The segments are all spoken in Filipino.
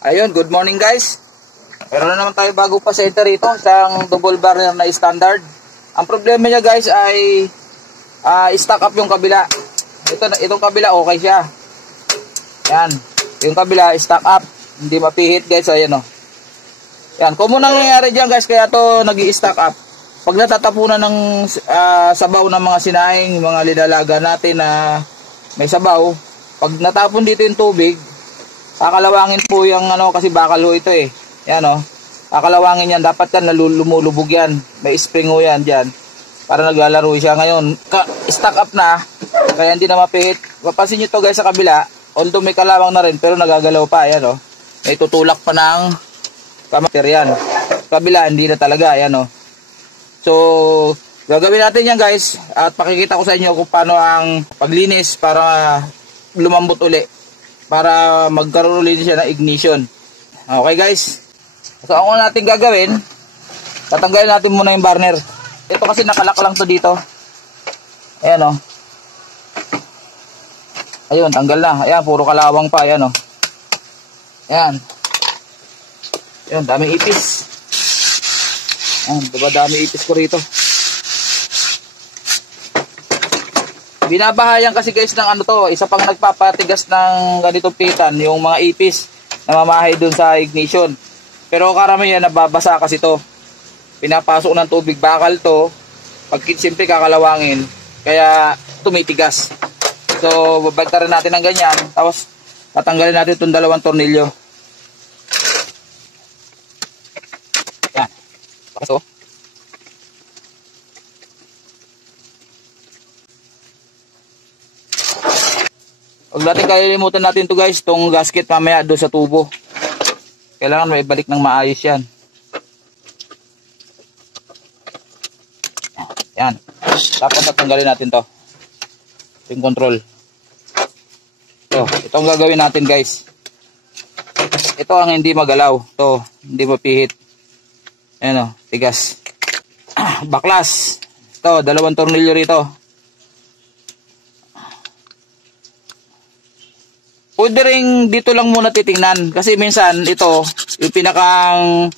Ayun, good morning guys. Meron na naman tayo bago pa center rito, isang double burner na standard. Ang problema niya guys ay stock up yung kabila. Itong kabila okay siya. Yan, yung kabila stock up, hindi mapihit guys. Ayan o. Yan, kung muna nangyayari dyan guys, kaya to nag-i-stock up. Pag natatapunan ng sabaw ng mga sinaing, mga linalaga natin na may sabaw, pag natapon dito yung tubig, kakalawangin po yung kasi bakal ho ito eh. Yan o. Kakalawangin yan. Dapat yan lumulubog yan. May spring ho yan dyan. Para naglalaro siya ngayon. Stock up na. Kaya hindi na mapihit. Papansin nyo to guys sa kabila. Although may kalawang na rin. Pero nagagalaw pa. Yan o. May tutulak pa ng kamater yan. Kabila hindi na talaga. Yan o. So gagawin natin yan guys. At pakikita ko sa inyo kung paano ang paglinis para lumambot uli. Para magkaroon ulit siya ng ignition. Okay guys. So ang una natin gagawin, tatanggalin natin muna yung burner. Ito kasi nakalak lang to dito. Ayan o. Ayun, tanggal na. Ayan, puro kalawang pa. Ayan o. Ayan. Ayan, daming ipis. Ayan, diba daming ipis ko rito. Binabahayan kasi guys ng isa pang nagpapatigas ng ganitong pitan, yung mga ipis na mamahay dun sa ignition. Pero karamihan nababasa kasi to. Pinapasok ng tubig bakal to. Pag siyempre kakalawangin, kaya tumitigas. So babagtarin natin ng ganyan, tapos tatanggalin natin itong dalawang tornilyo. Yan. Paso. Huwag natin kalilimutan natin to guys, itong gasket mamaya doon sa tubo. Kailangan may balik ng maayos yan. Yan. Tapos tatanggalin natin to. Yung control. Ito ang gagawin natin guys. Ito ang hindi magalaw. Ito, hindi mapihit. Ayan o, tigas. Baklas. Ito, dalawang tornilyo rito. Pwede rin dito lang muna titingnan kasi minsan ito yung pinakang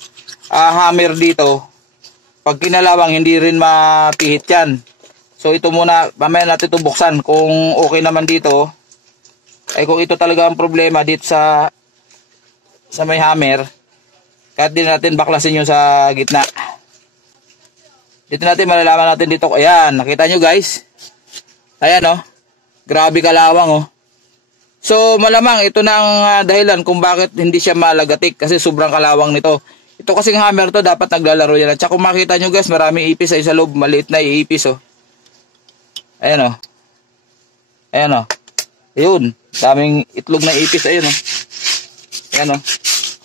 hammer dito, pag kinalawang hindi rin mapihit yan. So ito muna, mamaya natin ito buksan kung okay naman dito. Ay kung ito talaga ang problema dito sa may hammer, kahit din natin baklasin yung sa gitna. Dito natin malalaman natin dito. Ayan, nakita nyo guys. Ayan o, grabe kalawang o. So malamang ito na ang dahilan kung bakit hindi siya malagatik kasi sobrang kalawang nito. Ito kasing hammer to dapat naglalaro yan. At saka kung makita nyo guys, maraming ipis ay sa loob, maliit na iipis oh. Ayan oh. Ayan oh. Ayun, daming itlog na ipis, ayun oh. Ayan oh.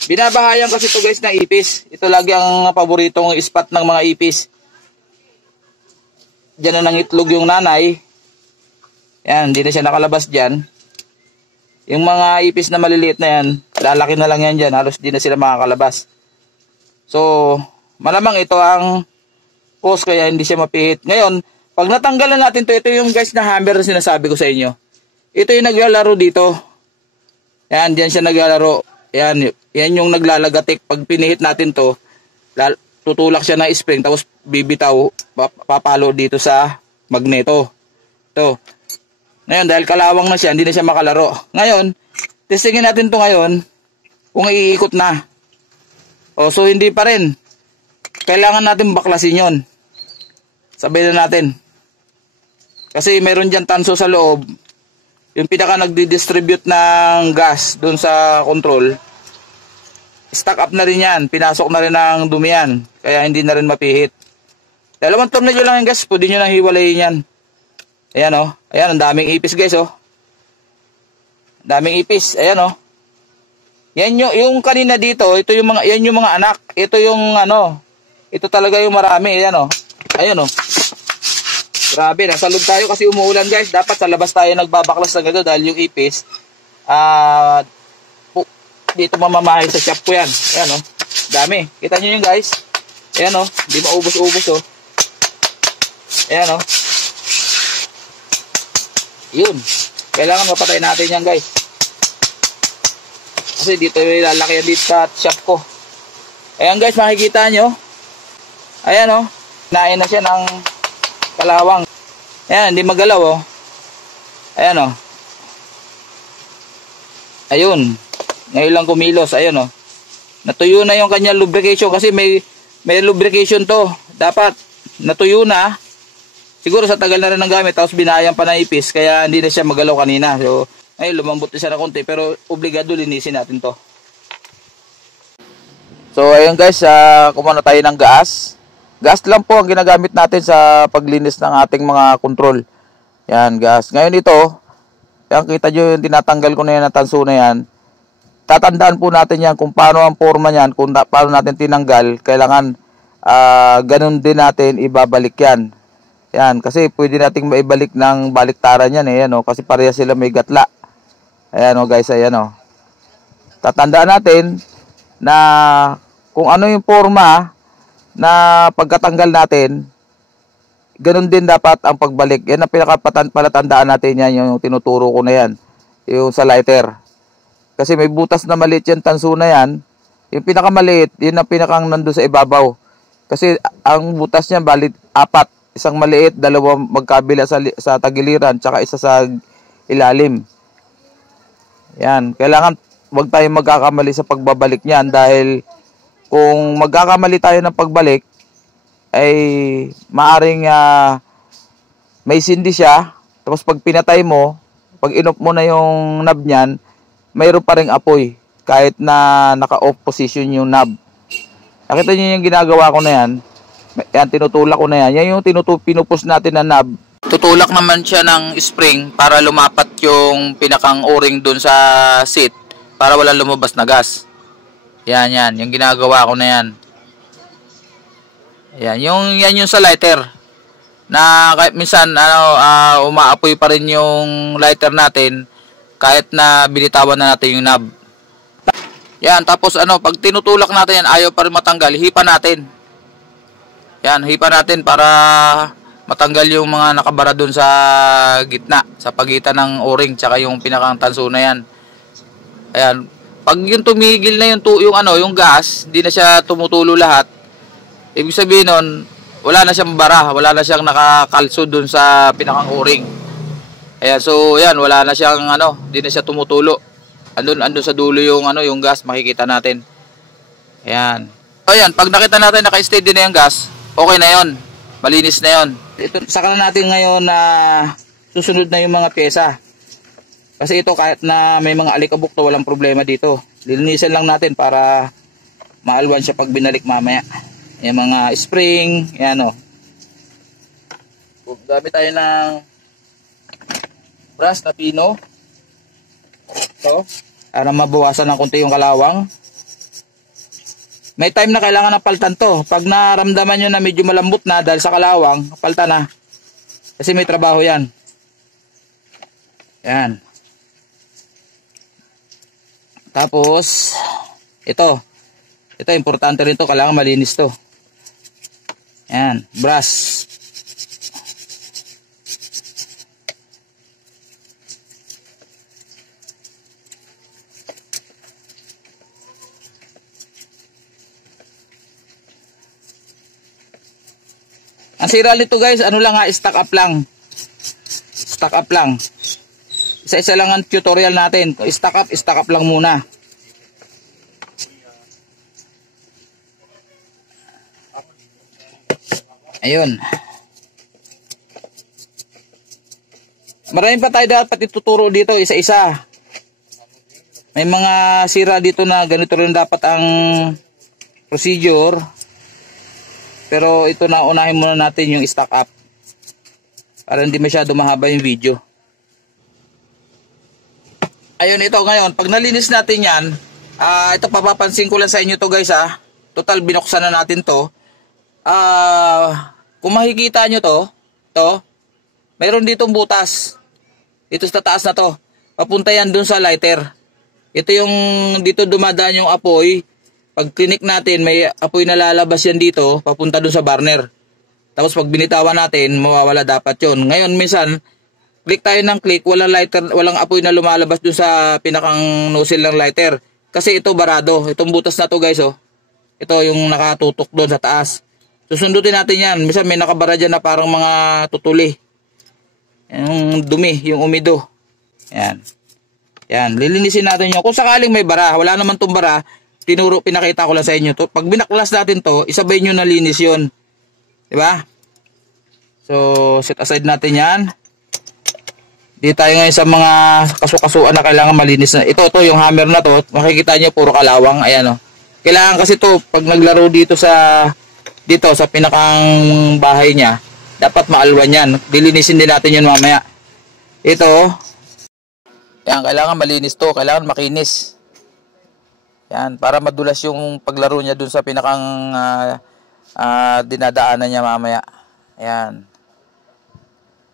Binabahayan kasi ito guys ng ipis. Ito lagi ang paboritong spot ng mga ipis. Diyan na nang itlog yung nanay. Ayan, hindi na siya nakalabas dyan. Yung mga ipis na maliliit na yan, lalaki na lang yan dyan. Halos di na sila makakalabas. So, malamang ito ang cause kaya hindi siya mapihit. Ngayon, pag natanggalan natin ito yung guys na hammer na sinasabi ko sa inyo. Ito yung naglalaro dito. Yan, diyan siya naglalaro. Yan yung naglalagatik. Pag pinihit natin to, tutulak siya ng spring, tapos bibitaw, papalo dito sa magneto. Ito. Ngayon, dahil kalawang na siya, hindi na siya makalaro. Ngayon, testingin natin to ngayon kung iikot na. So hindi pa rin. Kailangan natin baklasin yon. Sabay na natin. Kasi meron dyan tanso sa loob. Yung pinaka nagdi-distribute ng gas doon sa control. Stock up na rin yan. Pinasok na rin ng dumi yan. Kaya hindi na rin mapihit. Dalawang tornilyo lang yung gas. Pwede nyo nang hiwalayin yan. Ayan o. Ayan, ang daming ipis guys o. Daming ipis. Ayan o. Yan yung kanina dito, yan yung mga anak. Ito yung ito talaga yung marami. Ayan o. Ayan o. Grabe, nasa loob tayo kasi umuulan guys. Dapat sa labas tayo nagbabaklas na gano'n dahil yung ipis dito mamamahay sa shop ko yan. Ayan o. Dami. Kita nyo yun guys. Ayan o. Hindi maubos-ubos o. Ayan o. Yun. Kailangan mapatay natin yan guys. kasi dito yung ilalaki yan dito sa shop ko. Ayan guys, makikita nyo. Ayan o. Nain na siya ng kalawang. Ayan, hindi magalaw o. Ayan o. Ayun. Ngayon lang kumilos. Ayan o. Natuyo na yung kanyang lubrication kasi may lubrication to. Dapat natuyo na. Siguro sa tagal na rin ng gamit tapos binayang pa ng ipis kaya hindi na siya magalaw kanina. So, ay lumambot na siya na konti pero obligado linisin natin to. So, ayun guys, kumuha na tayo ng gas. Gas lang po ang ginagamit natin sa paglinis ng ating mga control. Yan, gas. Ngayon ito, yan kita nyo yung tinatanggal ko na yan na tanso na yan. Tatandaan po natin yan kung paano ang forma niyan, kung paano natin tinanggal. Kailangan ganun din natin ibabalik yan. Yan, kasi pwede nating maibalik ng baliktaran yan eh, ano, kasi pareha sila may gatla. Ayan o guys, ayan o. Tatandaan natin na kung ano yung forma na pagkatanggal natin, ganun din dapat ang pagbalik. Yan ang pinakapalatandaan natin yan, yung tinuturo ko na yan, yung sa lighter. Kasi may butas na maliit yan, tanso na yan. Yung pinakamaliit, yun ang pinakang nandun sa ibabaw. Kasi ang butas niya balit 4. Isang maliit, 2 magkabila sa tagiliran, tsaka isa sa ilalim. Yan, kailangan wag tayong magkakamali sa pagbabalik niyan dahil kung magkakamali tayo ng pagbalik ay maaring may sindi siya, tapos pag pinatay mo, pag inop mo na yung knob niyan, mayroon pa ring apoy kahit na naka-off position yung knob. Nakita niyo yung ginagawa ko na yan? Yan, tinutulak ko na yan. Yan yung pinupus natin na knob. Tutulak naman siya ng spring para lumapat yung pinakang o-ring dun sa seat para walang lumabas na gas. Yan, yan. Yung ginagawa ko na yan. Yan yung sa lighter. Na kahit minsan umaapoy pa rin yung lighter natin kahit na binitawan na natin yung knob. Yan, tapos pag tinutulak natin yan, ayaw pa rin matanggal, hipa natin. Yan, hipa natin para matanggal yung mga nakabara dun sa gitna, sa pagitan ng o-ring tsaka yung pinakang tanso na yan. Ayan, pag yung tumigil na yung gas, hindi na siya tumutulo lahat. Ibig sabihin nun, wala na siyang bara, wala na siyang nakakalso dun sa pinakang o-ring. Ayan, so yan, wala na siyang hindi na siya tumutulo. Andun sa dulo yung gas, makikita natin. Ayan. So yan, pag nakita natin naka-steady na yung gas, okay na yon, malinis na yon. Ito, saka na natin ngayon na susunod na yung mga pyesa. Kasi ito kahit na may mga alikabok to, walang problema dito. Lilinisan lang natin para maalwan siya pag binalik mamaya. Yung mga spring, yan o. Gamit tayo ng brass na pino. Ito, para mabawasan ng konti yung kalawang. May time na kailangan na paltan to. Pag naramdaman nyo na medyo malambot na dahil sa kalawang, paltan na. Kasi may trabaho yan. Yan. Tapos, ito. Ito, importante rin to. Kailangan malinis to. Yan, brass. Ang sira nito guys, stock up lang. Stock up lang. Isa-isa lang ang tutorial natin. Stock up lang muna. Ayun. Marami pa tayo dapat ituturo dito, isa-isa. May mga sira dito na ganito rin dapat ang procedure. Pero ito na, unahin muna natin yung stock up para hindi masyado mahaba yung video. Ayun, ito ngayon, pag nalinis natin yan, ito papapansin ko lang sa inyo to guys ha. Total binuksan na natin to. Kung makikita nyo to, mayroon ditong butas. Dito sa taas na to. Papunta yan dun sa lighter. Ito yung dito dumadaan yung apoy. Pag clinic natin, may apoy na lalabas yan dito, papunta dun sa burner. Tapos pag binitawan natin, mawawala dapat yon. Ngayon, minsan, click tayo ng click, walang apoy na lumalabas dun sa pinakang nozzle ng lighter. kasi ito barado. Itong butas na to guys, oh. Ito yung nakatutok doon sa taas. Susundutin natin yan. Minsan may nakabara dyan na parang mga tutuli. Yung dumi, yung umido. Yan. Yan, lilinisin natin yun. Kung sakaling may bara, wala naman tong bara, pinakita ko lang sa inyo. Pag binaklas natin to, isabay nyo na linis yun. Diba? So, set aside natin yan. Di tayo ngayon sa mga kasukasuan na kailangan malinis na. Ito yung hammer na to. Makikita nyo puro kalawang. Ayan o. Kailangan kasi to pag naglaro dito sa pinakang bahay niya, dapat maalwan yan. Dilinisin din natin yun mamaya. Ito. Yan, kailangan malinis to. Kailangan makinis. Yan, para madulas yung paglaro niya dun sa pinakang dinadaanan niya mamaya. Ayan.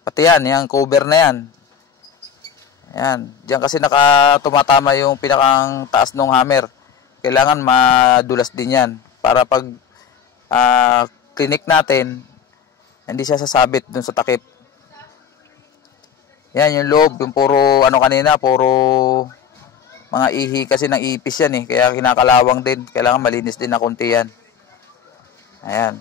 Pati yan, yung cover na yan. Ayan, diyan kasi tumatama yung pinakang taas ng hammer. Kailangan madulas din yan para pag clinic natin, hindi siya sasabit dun sa takip. Yan, yung loob, yung puro kanina, puro mga ihi kasi ng ipis yan eh. Kaya kinakalawang din. Kailangan malinis din na konti yan. Ayan.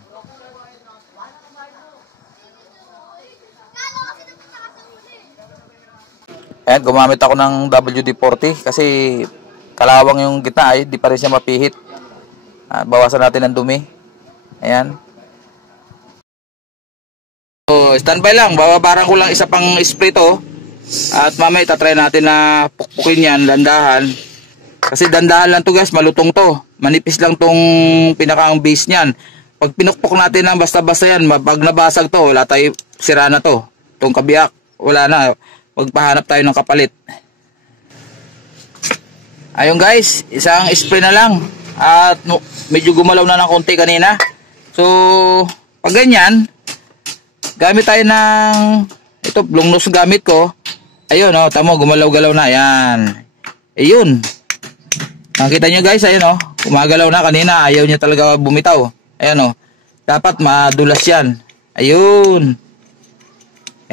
Ayan, gumamit ako ng WD-40 kasi kalawang yung gitna ay di pa rin siya mapihit. Bawasan natin ang dumi. Ayan. So, standby lang. Bababaran ko lang isa pang spray to. At mamaya itatry natin na pukpukin yan, dandahan. Kasi dandahan lang to guys, malutong to. Manipis lang tong pinakang base niyan. Pag pinukpok natin ng basta-basta yan, pag nabasag to, wala tayo, sira na to. Itong kabiyak, wala na. Magpahanap tayo ng kapalit. Ayun guys, isang spray na lang. At medyo gumalaw na ng konti kanina. So, pag ganyan, gamit tayo ng ito, long nose gamit ko. Ayun, oh, tamo, gumalaw-galaw na. Ayan. Ayun. Nakita nyo guys, ayun, oh. Gumagalaw na kanina. Ayaw niya talaga bumitaw. Ayan, oh. Dapat madulas yan. Ayun.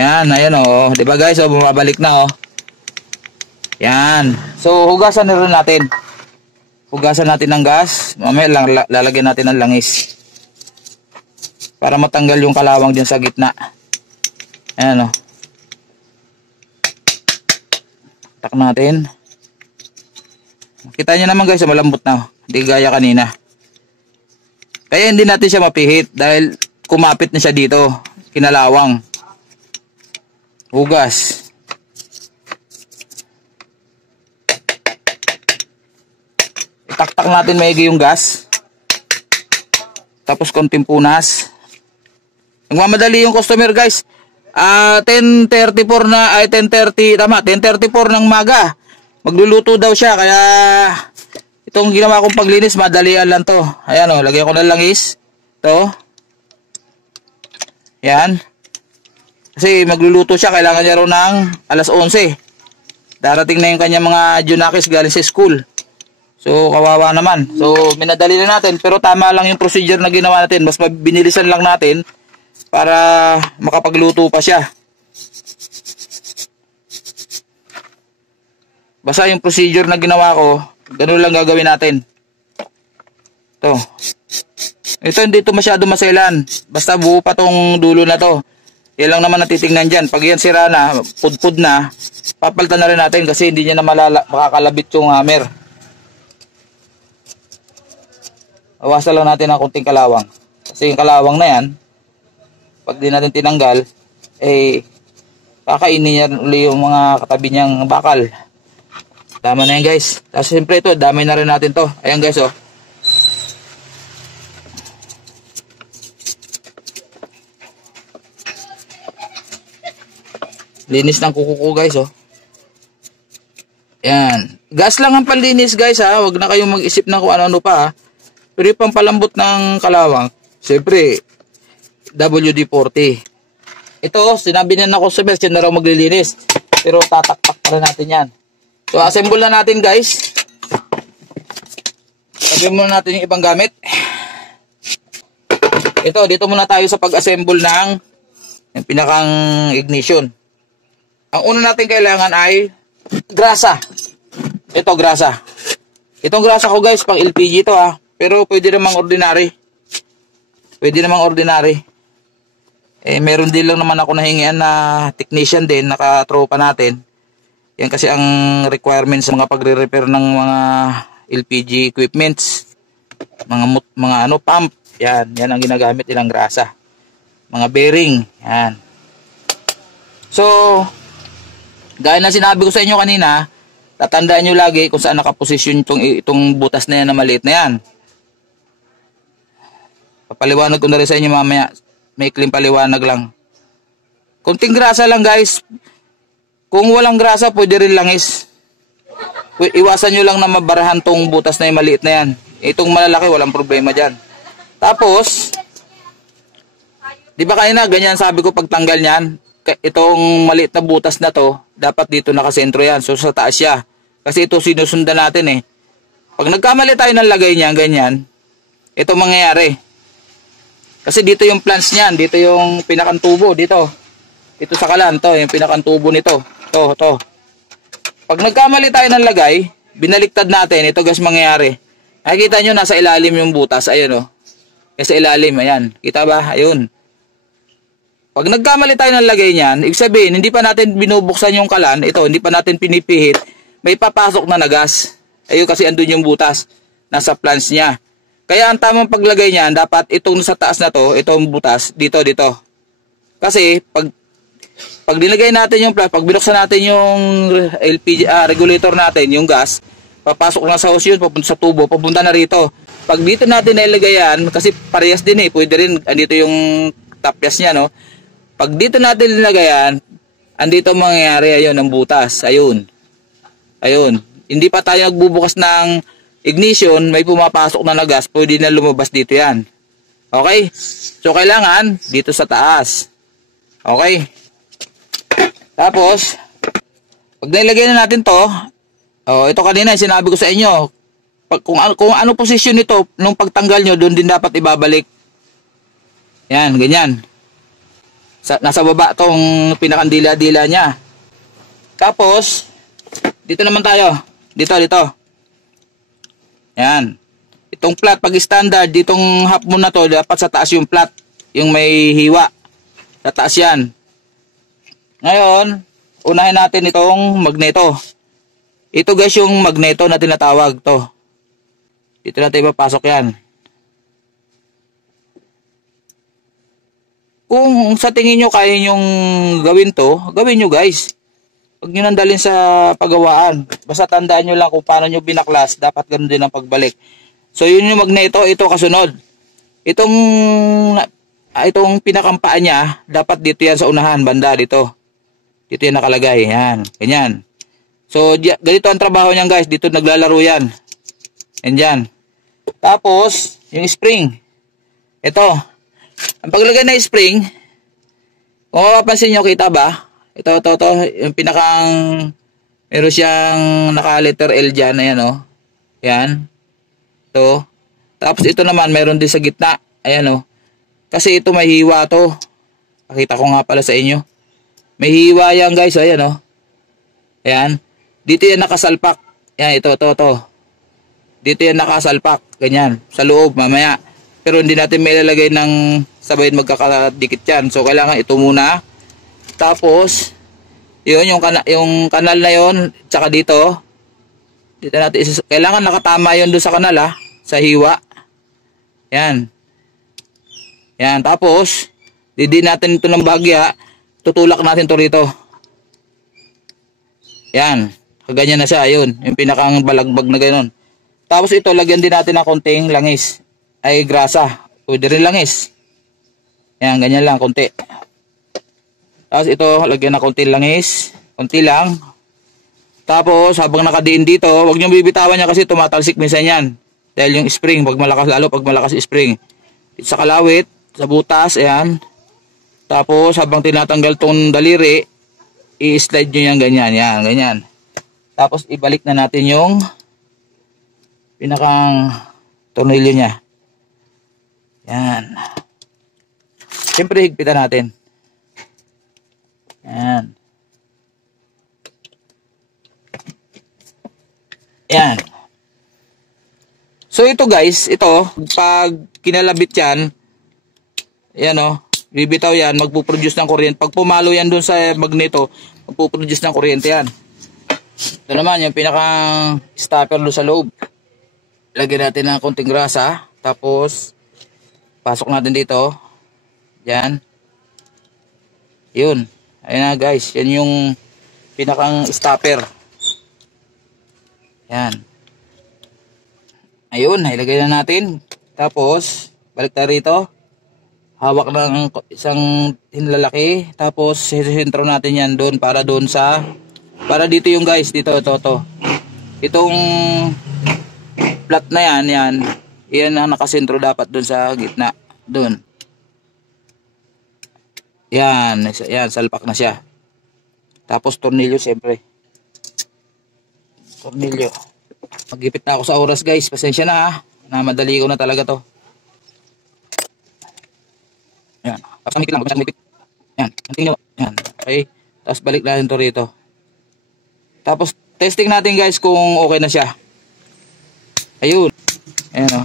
Yan, ayan oh. Diba guys, oh, bumabalik na oh. Yan. So, hugasan na rin natin. Hugasan natin ng gas. Mamaya lang, lalagyan natin ng langis. Para matanggal yung kalawang dyan sa gitna. Ayan oh. Tak natin. Kita nyo naman guys, malambot na oh. Hindi gaya kanina. Kaya hindi natin siya mapihit. Dahil kumapit na siya dito. Kinalawang. Hugas. Itaktak natin maigi yung gas. Tapos konting punas. Nagmamadali yung customer guys. 10:34 na, ay 10:30, tama, 10:34 ng maga. Magluluto daw siya, kaya itong ginawa kong paglinis, madalian lang to. Ayan o, lagyan ko ng langis. Ito. Yan. Kasi magluluto siya, kailangan niya raw ng alas 11. Darating na yung kanya mga junakis galing sa school. So, kawawa naman. So, minadali na natin. Pero tama lang yung procedure na ginawa natin. Mas binilisan lang natin para makapagluto pa siya. Basta yung procedure na ginawa ko, ganun lang gagawin natin. Ito. Ito hindi ito masyado maselan. Basta buo pa tong dulo na to. Yan lang naman natitingnan dyan. Pag yan sira na, pudpud na, papalitan na rin natin kasi hindi niya na makakalabit yung hammer. Awasan lang natin ang kunting kalawang. Kasi yung kalawang na yan, pag di natin tinanggal, eh, kakainin niya uli yung mga katabi niyang bakal. Tama na yan guys. Tapos siyempre ito, damay na rin natin to. Ayan guys oh. Linis ng kuko ko guys oh. Yan. Gas lang ang panlinis guys ha. Huwag na kayong mag-isip na kung ano-ano pa ha. Pero yung pampalambot ng kalawang, siyempre, WD-40. Ito, sinabi na ng customer, siya na raw maglilinis. Pero tatakpak pa rin natin yan. So, assemble na natin guys. Sabihin muna natin yung ibang gamit. Ito, dito muna tayo sa pag-assemble ng yung pinakang ignition. Ang una natin kailangan ay grasa. Ito, grasa. Itong grasa ko guys, pang LPG to ha. Pero pwede namang ordinary. Pwede namang ordinary. Meron din lang naman ako nahingian na technician din, nakatropa natin. Yan kasi ang requirements sa mga pagre-repair ng mga LPG equipments. Mga ano, pump. Yan ang ginagamit nilang grasa. Mga bearing, yan. So, gaya na sinabi ko sa inyo kanina, tatandaan nyo lagi kung saan nakaposisyon itong butas na yan na maliit na yan. Papaliwanag ko na rin sa inyo mamaya. May ikling paliwanag lang. Kunting grasa lang guys. Kung walang grasa, pwede rin langis. Iwasan nyo lang na mabarahan tong butas na yung maliit na yan. Itong malalaki, walang problema dyan. Tapos, di ba kanina, ganyan sabi ko pagtanggal niyan, itong maliit na butas na to, dapat dito nakasentro yan. So, sa taas siya. Kasi ito sinusundan natin eh. Pag nagkamali tayo ng lagay niya, ganyan, ito mangyayari. Kasi dito yung plants niyan, dito yung pinakantubo, dito. Ito sa kalan, to, yung pinakantubo nito. To. Pag nagkamali tayo ng lagay, binaliktad natin, ito guys mangyayari. Nakikita nyo, nasa ilalim yung butas, ayun o. Nasa ilalim, ayan. Kita ba? Ayun. Pag nagkamali tayo ng lagay niyan, ibig sabihin, hindi pa natin binubuksan yung kalan, ito, hindi pa natin pinipihit, may papasok na gas. Ayun kasi andun yung butas, nasa plants niya. Kaya ang tamang paglagay niyan, dapat itong sa taas na to, itong butas, dito. Kasi, pag nilagay natin yung plant, pag binuksan natin yung LPG, regulator natin, yung gas, papasok na sa hose yun, papunta sa tubo, papunta na rito. Pag dito natin nailagay yan, kasi parehas din eh, pwede rin, andito yung tapyas niya, no? Pag dito natin nilagay yan, andito mangyayari, ayun, ang butas, ayun. Hindi pa tayo nagbubukas ng ignition, may pumapasok na gas, pwede na lumabas dito yan. Okay? So, kailangan dito sa taas. Okay? Tapos, pag nilagay na natin to, ito kanina, sinabi ko sa inyo, kung ano posisyon nito, nung pagtanggal nyo, doon din dapat ibabalik. Yan, ganyan. Nasa baba tong pinakandila-dila niya. Tapos, dito naman tayo. Dito. Yan. Itong flat, pag standard, ditong half moon na to, dapat sa taas yung flat. Yung may hiwa. Sa taas yan. Ngayon, unahin natin itong magneto. Ito guys yung magneto na tinatawag to. Dito natin ipapasok yan. Kung sa tingin nyo kaya nyong gawin to, gawin nyo guys. Huwag nyo nandalin sa paggawaan. Basta tandaan nyo lang kung paano nyo binaklas, dapat ganun din ang pagbalik. So yun yung magneto, ito kasunod. Itong pinakampaan niya, dapat dito yan sa unahan, banda dito. Dito yan nakalagay, yan, ganyan. So ganito ang trabaho niyan guys, dito naglalaro yan. Yan dyan. Tapos, yung spring. Ito. Ang paglagay na spring, kung mapapansin nyo, kita ba? Ito, yung pinakang, meron siyang naka-letter L dyan, ayan o. Yan. Ito. Tapos ito naman, meron din sa gitna. Ayan o. Kasi ito may hiwa to. Pakita ko nga pala sa inyo. May hiwa yan guys, ayan o. Ayan. Dito yan nakasalpak. Ayan, ito. Dito yan nakasalpak. Ganyan. Sa loob, mamaya. Pero hindi natin may lalagay ng sabayin magkakadikit yan. So, kailangan ito muna. Tapos, yun, yung kanal na yun, tsaka dito natin, kailangan nakatama yun doon sa kanal sa hiwa. Yan. Tapos, didi natin ito ng bagya, tutulak natin to rito. Yan. Kaganyan na siya, yun. Yung pinakang balagbag na gano'n. Tapos ito, lagyan din natin ng konting langis. Ay, grasa. Pwede rin langis. Yan, ganyan lang, konti. Tapos ito, lagyan ng konti langis. Konti lang. Tapos, habang nakadiin dito, huwag nyo bibitawan niya kasi tumatalsik minsan yan. Dahil yung spring, pag malakas spring. Dito sa kalawit, sa butas, ayan. Tapos, habang tinatanggal tong daliri, i-slide nyo yan ganyan. Yan, ganyan. Tapos, ibalik na natin yung pinakang tornilyo niya. Yan. Siyempre, higpitan natin. Yan. Yan. So ito guys, ito pag kinalabit yan, yan o, bibitaw yan, magpuproduce ng kuryente. Pag pumalo yan dun sa magneto, magpuproduce ng kuryente yan. Ito naman yung pinakang stopper doon sa loob. Lagyan natin ng konting grasa, tapos pasok natin dito. Yan. Yun. Ayun na guys, yan yung pinakang stopper. Yan. Ayun, ilagay na natin. Tapos balik tayo rito. Hawak ng isang hinlalaki, tapos sentro natin yan doon para dito yung guys, dito ito. Itong flat na yan ang nakasentro dapat doon sa gitna, doon. Yan, salpak na siya. Tapos tornilyo siyempre. Tornilyo. Magipit na ako sa oras guys, pasensya na ha. Na madali ko na talaga to. Yan. Tapos ang lang, magpapit. Yan. Anting nyo. Yan. Okay. Tapos balik natin to rito. Tapos testing natin guys kung okay na siya. Ayun. Ayan o.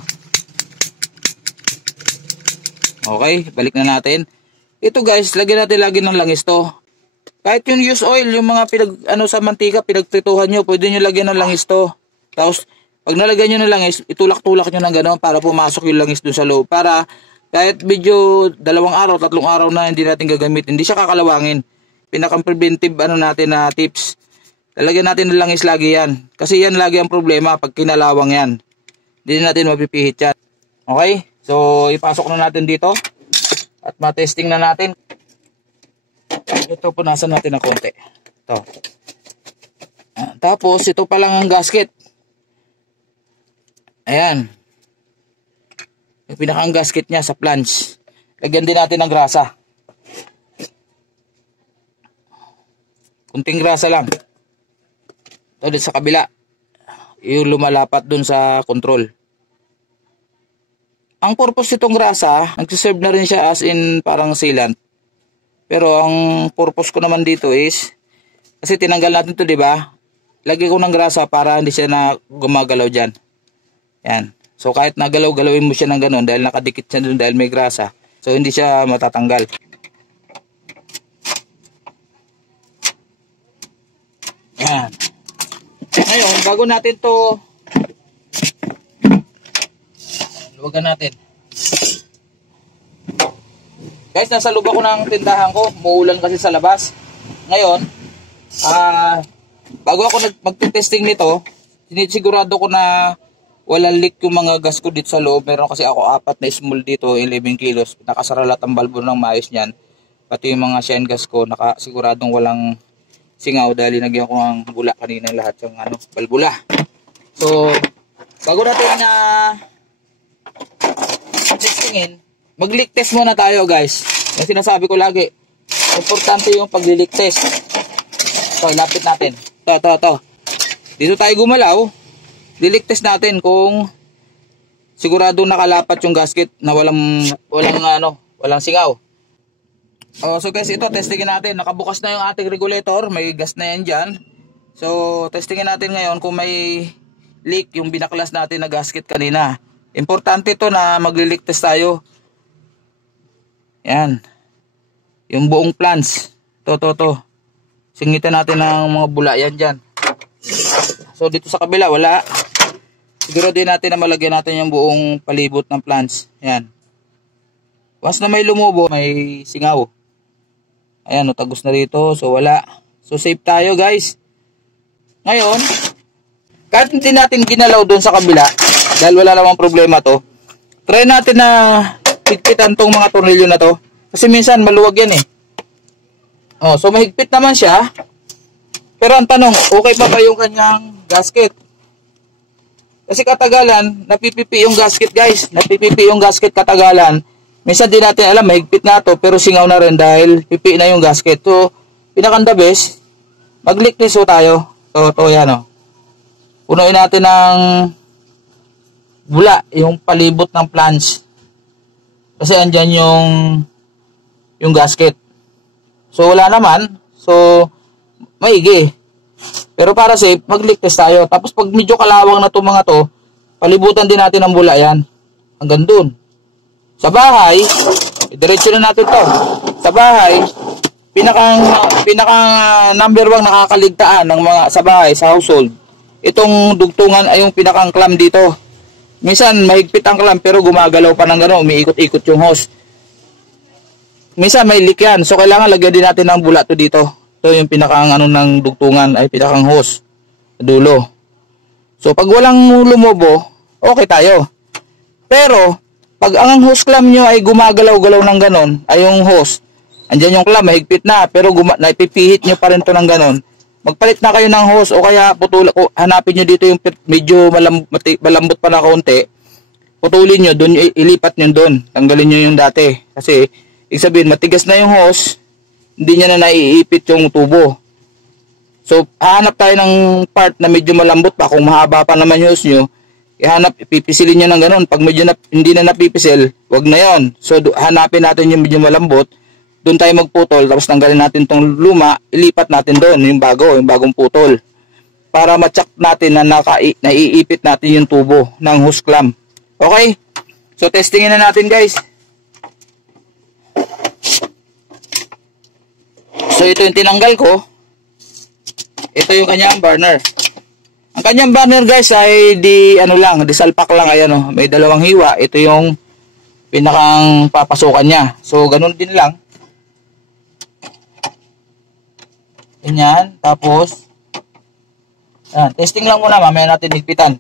Okay. Balik na natin. Ito guys, lagyan natin lagi ng langis to. Kahit yung use oil, yung mga sa mantika, pinagtrituhan nyo, pwede nyo lagyan ng langis to. Tapos, pag nalagyan nyo ng langis, itulak-tulak nyo ng gano'n para pumasok yung langis dun sa loob. Para kahit medyo 2 araw, 3 araw na hindi natin gagamitin, hindi siya kakalawangin. Pinaka-preventive natin na tips. Lalagyan natin ng langis lagi yan. Kasi yan lagi ang problema pag kinalawang yan. Hindi natin mapipihit yan. Okay? So, ipasok na natin dito. At matesting na natin. Ito, punasan natin ng konti. Ito. Tapos, ito pa lang ang gasket. Ayan. Yung pinakang gasket niya sa flange. Lagyan din natin ng grasa. Kunting grasa lang. Ito din sa kabila. Yung lumalapat dun sa control. Ang purpose nitong grasa, nagsiserve na rin siya as in parang sealant. Pero ang purpose ko naman dito is, kasi tinanggal natin to, di ba? Lagyan ko ng grasa para hindi siya na gumagalaw dyan. Yan. So kahit nagalaw-galawin mo siya ng ganun dahil nakadikit siya dun dahil may grasa. So hindi siya matatanggal. Yan. Ngayon, bago natin to luwagan natin. Guys, nasa loob ako ng tindahan ko. Muulan kasi sa labas. Ngayon, bago ako magte-testing nito, sinisigurado ko na walang leak yung mga gas ko dito sa loob. Meron kasi ako 4 na small dito, 11 kilos. Nakasara lahat ang balbo ng maayos niyan. Pati yung mga shine gas ko, nakasiguradong walang singaw dahil nagyan ko ang bula kanina lahat yung balbula. So, bago natin na testingin, mag-leak test muna tayo guys. Yung sinasabi ko lagi, importante yung pag-leak test. So, lapit natin. Ito. Dito tayo gumalaw. Leak test natin kung sigurado nakalapat yung gasket na walang singaw. So guys, ito testingin natin. Nakabukas na yung ating regulator, may gas na yan dyan. So testingin natin ngayon kung may leak yung binaklas natin na gasket kanina. Importante ito na magli-leak test tayo. Yan. Yung buong plans. To. Singitan natin ng mga bula yan dyan. So dito sa kabila wala. Siguro din natin na malagyan natin yung buong palibot ng plants. Ayan. Once na may lumubo, may singaw. Ayan, tagos na rito. So wala. So safe tayo guys. Ngayon, kahit hindi natin ginalaw doon sa kabila, dahil wala namang problema to, try natin na higpitan tong mga tornilyo na to. Kasi minsan maluwag yan eh. So mahigpit naman siya. Pero ang tanong, okay pa ba yung kanyang gasket? Kasi katagalan, napipipi yung gasket guys. Napipipi yung gasket katagalan. Minsan din natin alam, mahigpit na to pero singaw na rin dahil pipi na yung gasket. So, pinakanda best, mag-leak test tayo. So, yan o. Punuin natin ng bula, yung palibot ng flange. Kasi andyan yung gasket. So, wala naman. So, maigi. Pero para safe, mag-leak test tayo. Tapos pag medyo kalawang na itong mga to, Palibutan din natin ng bula yan. Hanggang dun. Sa bahay, diretso na natin to. Sa bahay, pinakang number 1 nakakaligtaan ng mga sa bahay, sa household. Itong dugtungan ay yung pinakang clamp dito. Minsan mahigpit ang clamp pero gumagalaw pa ng gano'n, umiikot-ikot yung hose. Minsan may leak yan. So kailangan lagyan din natin ng bula to dito. Ito yung pinakang ng dugtungan ay pinakang hose. Dulo. So pag walang lumobo, okay tayo. Pero pag ang hose clamp nyo ay gumagalaw-galaw ng gano'n, ay yung hose, andyan yung clamp, mahigpit na, pero naipipihit nyo pa rin to ng gano'n. Magpalit na kayo ng hose o kaya hanapin nyo dito yung medyo malambot pa na kaunti. Putulin nyo, dun, ilipat nyo dun. Tanggalin nyo yung dati. Kasi, ibig sabihin, matigas na yung hose, hindi nyo na naiipit yung tubo. So, hahanap tayo ng part na medyo malambot pa. Kung mahaba pa naman yung hose nyo, pipisilin nyo ng ganun. Pag medyo hindi na napipisil, wag na yon. So, hanapin natin yung medyo malambot. Doon tayo magputol, tapos tanggalin natin tong luma, ilipat natin doon, yung bagong putol. Para ma-check natin na naiipit natin yung tubo ng hose clamp. Okay? So, testingin na natin, guys. So, ito yung tinanggal ko. Ito yung kanyang burner. Ang kanyang burner, guys, ay disalpak lang, ayan o. May dalawang hiwa. Ito yung pinakang papasukan niya. So, ganun din lang. Ganyan. Tapos, testing lang muna. Mamaya natin higpitan.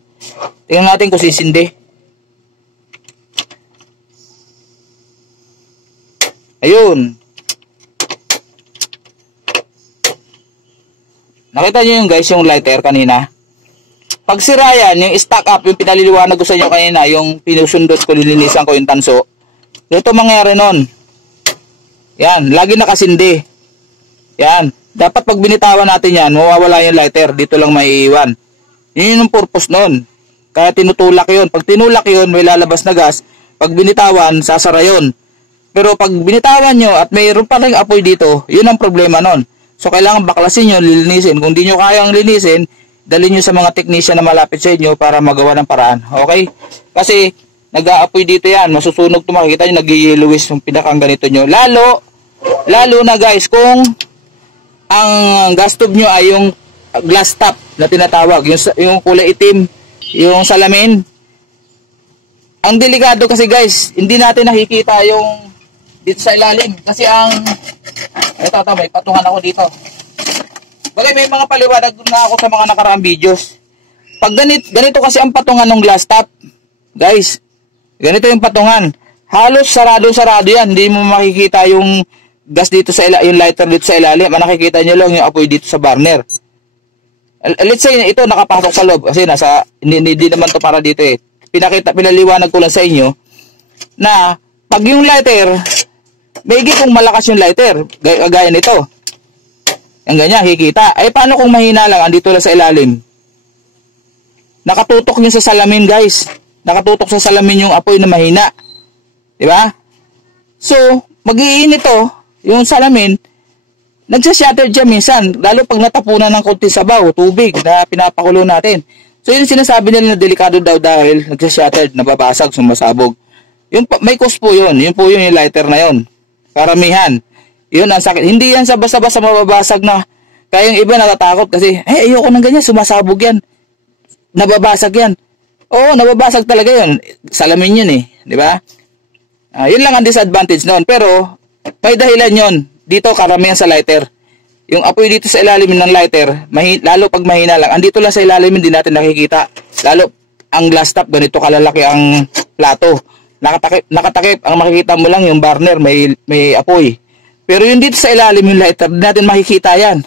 Tingnan natin kung sisindi. Ayun. Nakita nyo yung guys, yung lighter kanina. Pag sira yan, yung stack up, yung pinaliliwanag ko sa inyo kanina, yung pinusundot ko, lilinisan ko yung tanso. Ito mangyari nun. Yan. Lagi nakasindi. Yan. Dapat pag binitawan natin yan, mawawala yung lighter. Dito lang maiiwan. Yun yung purpose nun. Kaya tinutulak yun. Pag tinulak yun, may lalabas na gas. Pag binitawan, sasara yun. Pero pag binitawan nyo at mayroon pa rin apoy dito, yun ang problema nun. So kailangan baklasin nyo, lilinisin. Kung di nyo kayang linisin, dalhin nyo sa mga technician na malapit sa inyo para magawa ng paraan. Okay? Kasi nag-aapoy dito yan. Masusunog ito. Makikita nyo, nag-yellowish yung pinakang ganito nyo. Lalo na guys, kung ang gas tube nyo ay yung glass top na tinatawag, yung kulay itim, yung salamin. Ang delikado kasi guys, hindi natin nakikita yung dito sa ilalim. Kasi ito, may patungan ako dito. Bagay, may mga paliwanag na ako sa mga nakaraang videos. Pag ganito kasi ang patungan ng glass top, guys, ganito yung patungan. Halos sarado-sarado yan. Hindi mo makikita yung gas dito sa yung lighter dito sa ilalim. Nakikita nyo lang yung apoy dito sa burner. Let's say ito nakapasok sa loob kasi hindi naman to para dito eh. Pinaliwanag ko lang sa inyo na pag yung lighter, maybe kung malakas yung lighter, gaya nito. Yung ganyan, kikita. Ay paano kung mahina lang, andito lang sa ilalim? Nakatutok niya sa salamin, guys. Nakatutok sa salamin yung apoy na mahina. Diba? So, mag-iinit to, yung salamin, nagsashatter dyan minsan, lalo pag natapunan ng konti sabaw, tubig na pinapakulo natin. So, yun sinasabi nila na delikado daw dahil nagsashatter, nababasag, sumasabog. Yun, may cause po yun. Yun po yung lighter na yun. Karamihan. Yun ang sakit. Hindi yan sa basta-basta mababasag na. Kaya yung iba natatakot kasi, ayoko ng ganyan, sumasabog yan. Nababasag yan. Oo, nababasag talaga yun. Salamin yun eh. Di ba? Yun lang ang disadvantage noon. Pero, may dahilan yun. Dito, karamihan sa lighter. Yung apoy dito sa ilalim ng lighter, lalo pag mahina lang. Andito lang sa ilalim, hindi natin nakikita. Lalo, ang glass top, ganito kalalaki ang plato. Nakatakip. Ang makikita mo lang yung burner, may apoy. Pero yung dito sa ilalim, yung lighter, hindi natin makikita yan.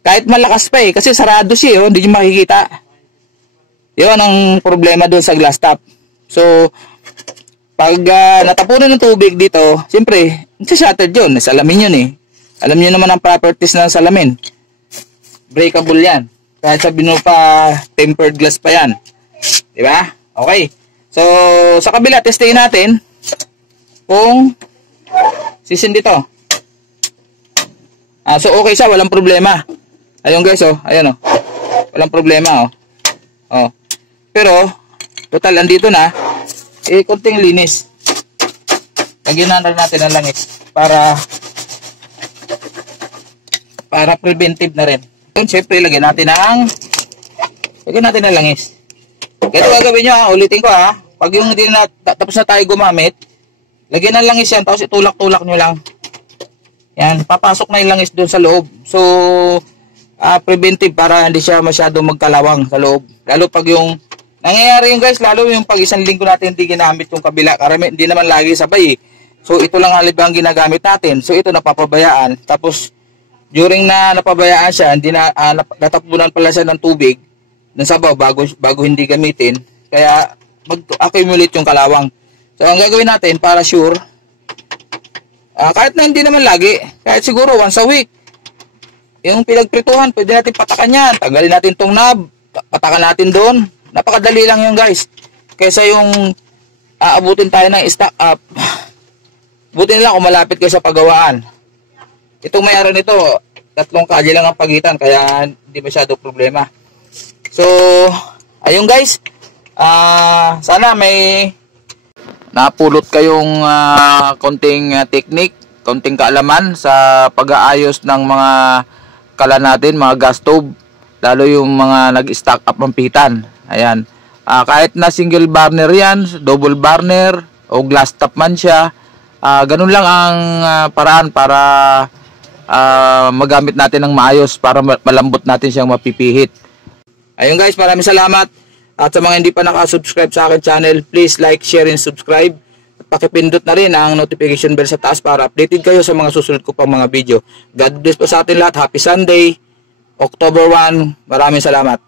Kahit malakas pa eh, kasi sarado siya, hindi nyo makikita. Yun ang problema doon sa glass top. So, pag natapunan ng tubig dito, siyempre, nagsashattered yun. Salamin yun eh. Alam niyo naman ang properties ng salamin. Breakable yan. Kahit sabihin mo pa, tempered glass pa yan. Diba? Okay. So, sa kabila, testingin natin kung sisindi to. So, okay siya. Walang problema. Ayun guys, oh. Ayan, oh. Walang problema, oh. Oh. Pero, Total, andito na. Konting linis. Lagyan na natin ng langis para preventive na rin. Yun, syempre, lagyan natin ng langis. Ito gagawin nyo, ulitin ko pag yung hindi na, tapos na tayo gumamit, lagyan ng langis yan, tapos itulak-tulak nyo lang. Yan, papasok na yung langis doon sa loob. So, preventive para hindi siya masyadong magkalawang sa loob. Lalo pag yung, nangyayari yung guys, lalo yung pag isang linggo natin hindi ginamit yung kabila. Karami, hindi naman lagi sabay So, ito lang ang ginagamit natin. So, ito napapabayaan. Tapos, during na napabayaan siya, hindi na, natapunan pala siya ng tubig ng sabaw bago hindi gamitin. Kaya, mag-accumulate yung kalawang. So, ang gagawin natin para sure, kahit na hindi naman lagi, kahit siguro once a week, yung pinagprituhan, pwede natin patakan yan. Tanggalin natin tong knob, patakan natin doon. Napakadali lang yun guys. Kaysa yung abutin tayo ng stock up. Buti na lang kung malapit kayo sa pagawaan. Itong mayroon nito, 3 kalye lang ang pagitan, kaya hindi masyado problema. So, ayun guys. Sana may napulot kayong konting technique, konting kaalaman sa pag-aayos ng mga kalan natin, mga gas stove, lalo yung mga nag-stack up ng pitan. Ayan. Kahit na single burner yan, double burner, o glass top man siya, ganun lang ang paraan para magamit natin ng maayos, para malambot natin siyang mapipihit. Ayun guys, maraming salamat. At sa mga hindi pa nakasubscribe sa akin channel, please like, share, and subscribe. At pakipindot na rin ang notification bell sa taas para updated kayo sa mga susunod ko pang mga video. God bless po sa atin lahat. Happy Sunday, October 1. Maraming salamat.